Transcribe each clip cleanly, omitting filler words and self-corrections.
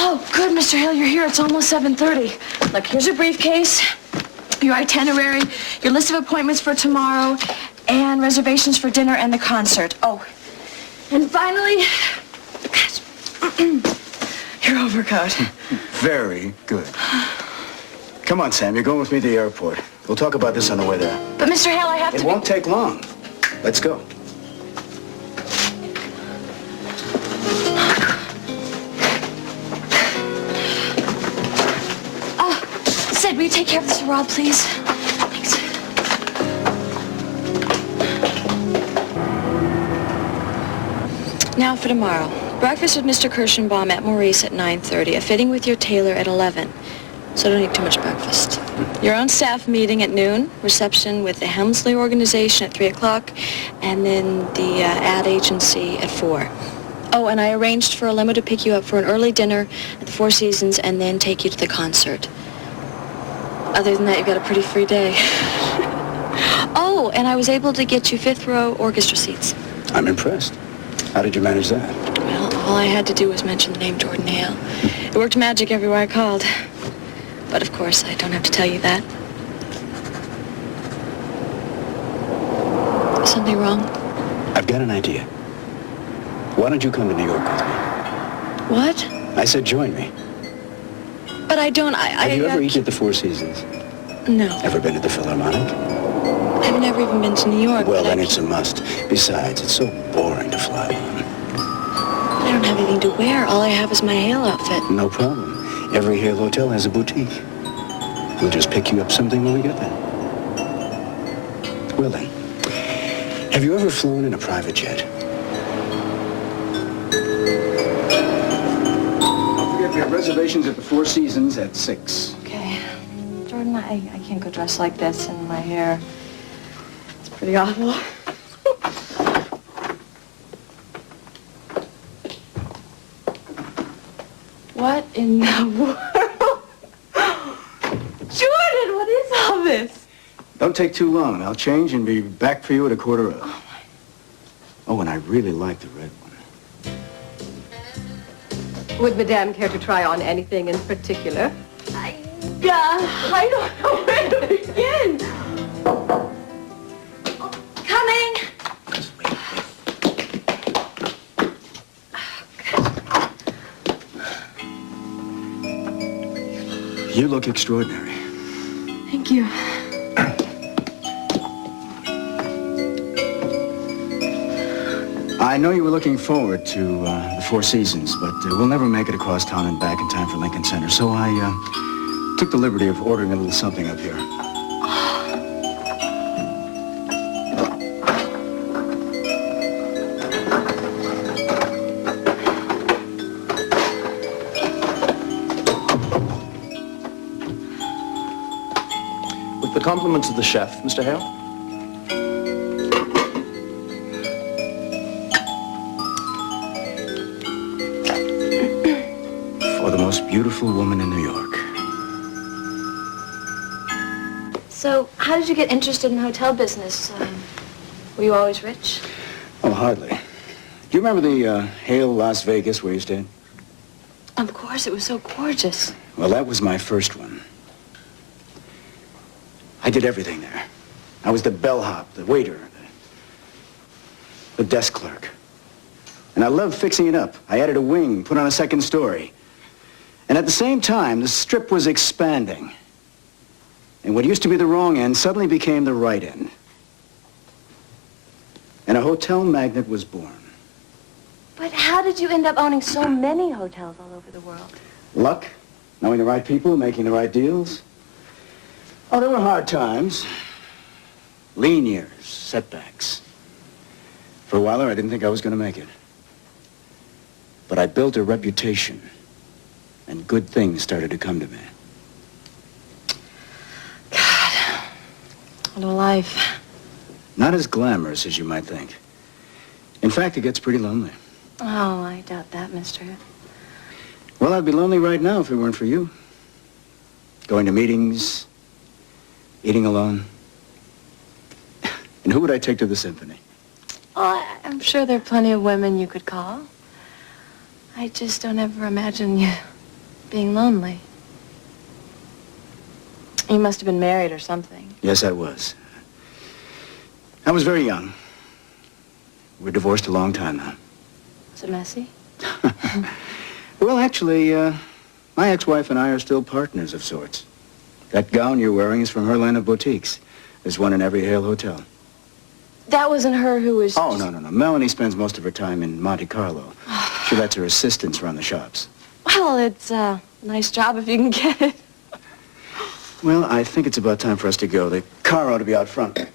Oh, good, Mr. Hale, you're here. It's almost 7:30. Look, here's your briefcase, your itinerary, your list of appointments for tomorrow, and reservations for dinner and the concert. Oh, and finally, your overcoat. Very good. Come on, Sam, you're going with me to the airport. We'll talk about this on the way there. But, Mr. Hale, I have to... It won't take long. Let's go. Sid, will you take care of this for Rob, please? Thanks. Now for tomorrow. Breakfast with Mr. Kirschenbaum at Maurice at 9:30. A fitting with your tailor at 11. So don't eat too much breakfast. Your own staff meeting at noon. Reception with the Helmsley organization at 3 o'clock. And then the ad agency at 4. Oh, and I arranged for a limo to pick you up for an early dinner at the Four Seasons and then take you to the concert. Other than that, you've got a pretty free day. Oh, and I was able to get you fifth row orchestra seats. I'm impressed. How did you manage that? Well, all I had to do was mention the name Jordan Hale. It worked magic everywhere I called. But, of course, I don't have to tell you that. Is something wrong? I've got an idea. Why don't you come to New York with me? What? I said join me. But I don't... Have you ever eaten at the Four Seasons? No. Ever been to the Philharmonic? I've never even been to New York. Well, then it's a must. Besides, it's so boring to fly on. I don't have anything to wear. All I have is my Hale outfit. No problem. Every Hale hotel has a boutique. We'll just pick you up something when we get there. Well then, have you ever flown in a private jet? Don't forget we have reservations at the Four Seasons at 6. Okay. Jordan, I can't go dressed like this and my hair. It's pretty awful. What in the world? Jordan, what is all this? Don't take too long. I'll change and be back for you at 1:15. Oh, and I really like the red one. Would Madame care to try on anything in particular? I don't know where to begin. Coming. You look extraordinary. Thank you. I know you were looking forward to the Four Seasons, but we'll never make it across town and back in time for Lincoln Center, so I took the liberty of ordering a little something up here. With the compliments of the chef, Mr. Hale. For the most beautiful woman in New York. So, how did you get interested in the hotel business? Were you always rich? Oh, hardly. Do you remember the Hale Las Vegas where you stayed? Of course, it was so gorgeous. Well, that was my first one. I did everything there. I was the bellhop, the waiter, the desk clerk. And I loved fixing it up. I added a wing, put on a second story. And at the same time, the strip was expanding. And what used to be the wrong end suddenly became the right end. And a hotel magnate was born. But how did you end up owning so many hotels all over the world? Luck, knowing the right people, making the right deals. Oh, there were hard times. Lean years, setbacks. For a while there, I didn't think I was going to make it. But I built a reputation, and good things started to come to me. God, what a life. Not as glamorous as you might think. In fact, it gets pretty lonely. Oh, I doubt that, mister. Well, I'd be lonely right now if it weren't for you. Going to meetings, eating alone. And who would I take to the symphony? Oh, I'm sure there are plenty of women you could call. I just don't ever imagine you Being lonely. You must have been married or something. Yes, I was. I was very young. We're divorced a long time now. Was it messy? Well, actually, my ex-wife and I are still partners of sorts. That gown you're wearing is from her line of boutiques. There's one in every Hale hotel. That wasn't her who was... Oh, no. Melanie spends most of her time in Monte Carlo. She lets her assistants run the shops. Well, it's a nice job if you can get it. Well, I think it's about time for us to go. The car ought to be out front.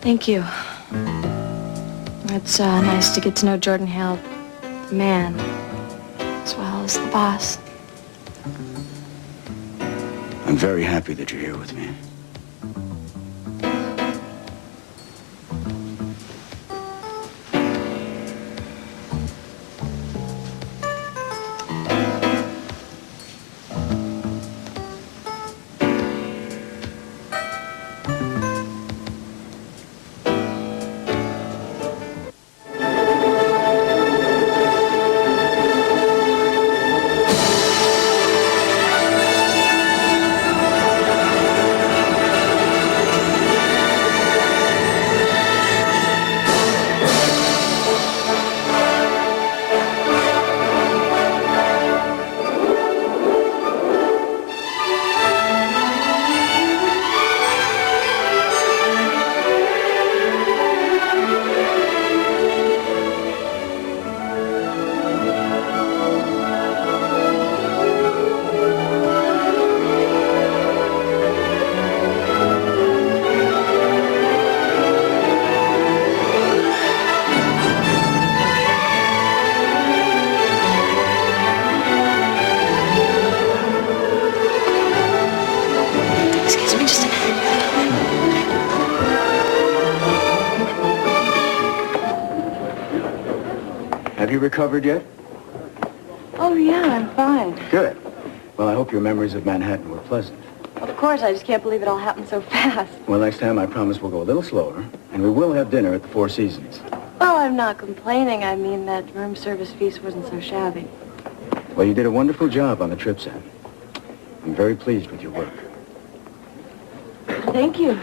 Thank you. It's nice to get to know Jordan Hale, the man, as well as the boss. I'm very happy that you're here with me. Have you recovered yet? Oh, yeah, I'm fine. Good. Well, I hope your memories of Manhattan were pleasant. Of course, I just can't believe it all happened so fast. Well, next time I promise we'll go a little slower, and we will have dinner at the Four Seasons. Well, I'm not complaining. I mean, that room service feast wasn't so shabby. Well, you did a wonderful job on the trip, Sam. I'm very pleased with your work. Thank you.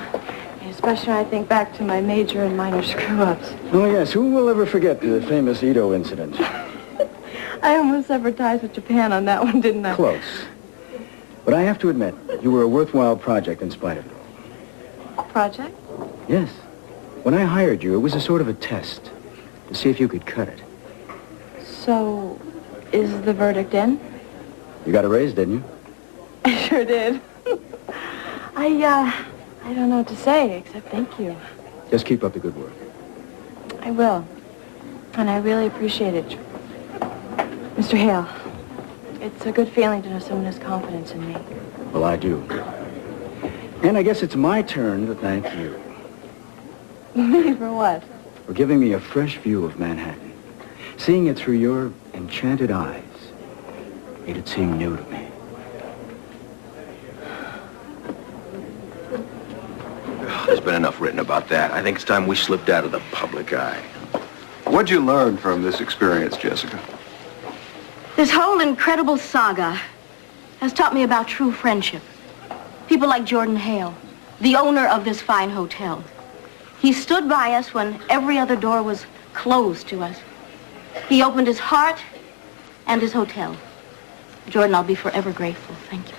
Especially when I think back to my major and minor screw-ups. Oh, yes. Who will ever forget the famous Ito incident? I almost severed ties with Japan on that one, didn't I? Close. But I have to admit, you were a worthwhile project in spite of it all. Project? Yes. When I hired you, it was a sort of a test to see if you could cut it. So, is the verdict in? You got a raise, didn't you? I sure did. I don't know what to say, except thank you. Just keep up the good work. I will. And I really appreciate it. Mr. Hale, it's a good feeling to know someone has confidence in me. Well, I do. And I guess it's my turn to thank you. Me for what? For giving me a fresh view of Manhattan. Seeing it through your enchanted eyes made it seem new to me. There's been enough written about that. I think it's time we slipped out of the public eye. What'd you learn from this experience, Jessica? This whole incredible saga has taught me about true friendship. People like Jordan Hale, the owner of this fine hotel. He stood by us when every other door was closed to us. He opened his heart and his hotel. Jordan, I'll be forever grateful. Thank you.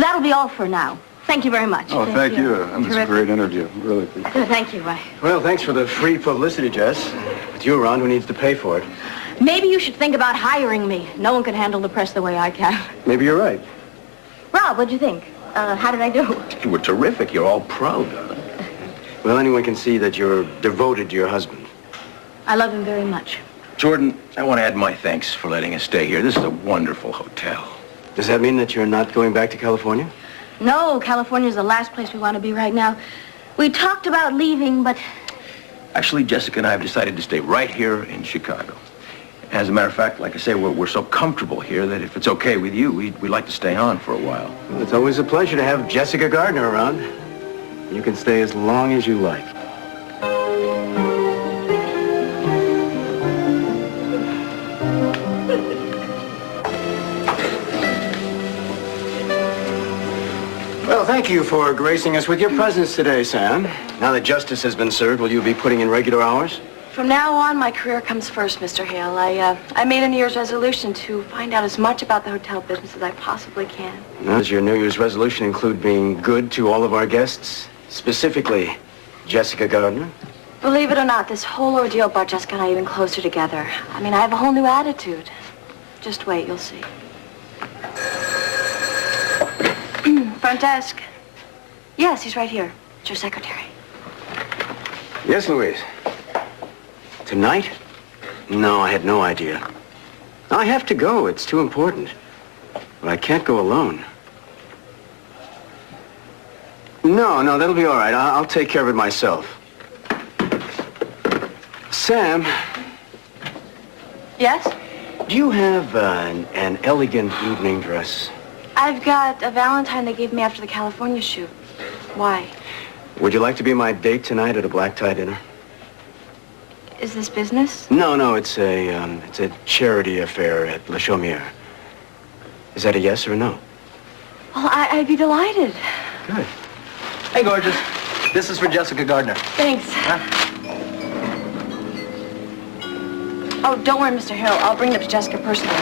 That'll be all for now. Thank you very much. Oh, thank you. That was a great interview. Really appreciate it. Good, thank you, Ray. Well, thanks for the free publicity, Jess. With you around, who needs to pay for it? Maybe you should think about hiring me. No one can handle the press the way I can. Maybe you're right. Rob, what'd you think? How did I do? You were terrific. You're all proud. Well, anyone can see that you're devoted to your husband. I love him very much. Jordan, I want to add my thanks for letting us stay here. This is a wonderful hotel. Does that mean that you're not going back to California? No, California's the last place we want to be right now. We talked about leaving, but... Actually, Jessica and I have decided to stay right here in Chicago. As a matter of fact, like I say, we're so comfortable here that if it's okay with you, we'd like to stay on for a while. Well, it's always a pleasure to have Jessica Gardner around. You can stay as long as you like. Well, thank you for gracing us with your presence today, Sam. Now that justice has been served, will you be putting in regular hours? From now on, my career comes first, Mr. Hale. I made a New Year's resolution to find out as much about the hotel business as I possibly can. Now, does your New Year's resolution include being good to all of our guests? Specifically, Jessica Gardner? Believe it or not, this whole ordeal brought Jessica and I even closer together. I mean, I have a whole new attitude. Just wait, you'll see. Front desk. Yes, he's right here. It's your secretary. Yes, Louise. Tonight? No, I had no idea. I have to go. It's too important. But I can't go alone. No, that'll be all right. I'll take care of it myself. Sam. Yes? Do you have an elegant evening dress? I've got a Valentine they gave me after the California shoot. Why? Would you like to be my date tonight at a black tie dinner? Is this business? No, it's a charity affair at Le Chaumière. Is that a yes or a no? Well, I'd be delighted. Good. Hey, gorgeous. This is for Jessica Gardner. Thanks. Huh? Oh, don't worry, Mr. Hill. I'll bring it up to Jessica personally.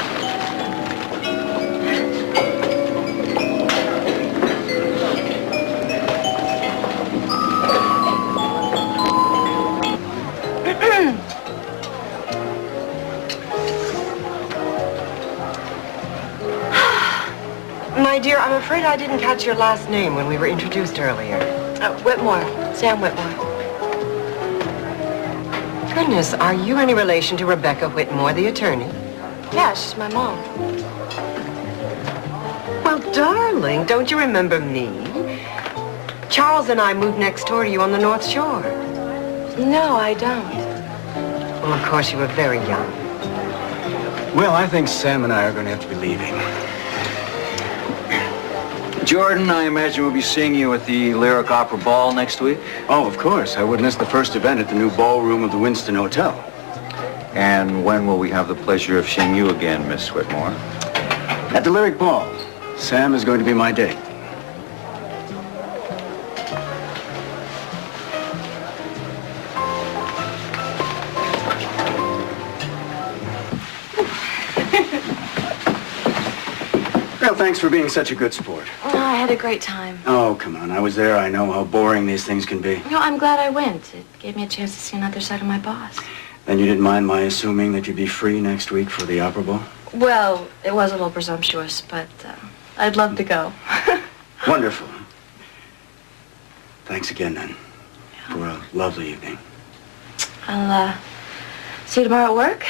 My dear, I'm afraid I didn't catch your last name when we were introduced earlier. Whitmore. Sam Whitmore. Goodness, are you any relation to Rebecca Whitmore, the attorney? Yeah, she's my mom. Well, darling, don't you remember me? Charles and I moved next door to you on the North Shore. No, I don't. Well, of course, you were very young. Well, I think Sam and I are going to have to be leaving. Jordan, I imagine we'll be seeing you at the Lyric Opera Ball next week. Oh, of course. I wouldn't miss the first event at the new ballroom of the Winston Hotel. And when will we have the pleasure of seeing you again, Miss Whitmore? At the Lyric Ball. Sam is going to be my date. Well, thanks for being such a good sport. Oh, I had a great time. Oh, come on. I was there. I know how boring these things can be. No, I'm glad I went. It gave me a chance to see another side of my boss. Then you didn't mind my assuming that you'd be free next week for the Opera Ball? Well, it was a little presumptuous, but I'd love to go. Wonderful. Thanks again, then, for a lovely evening. I'll see you tomorrow at work.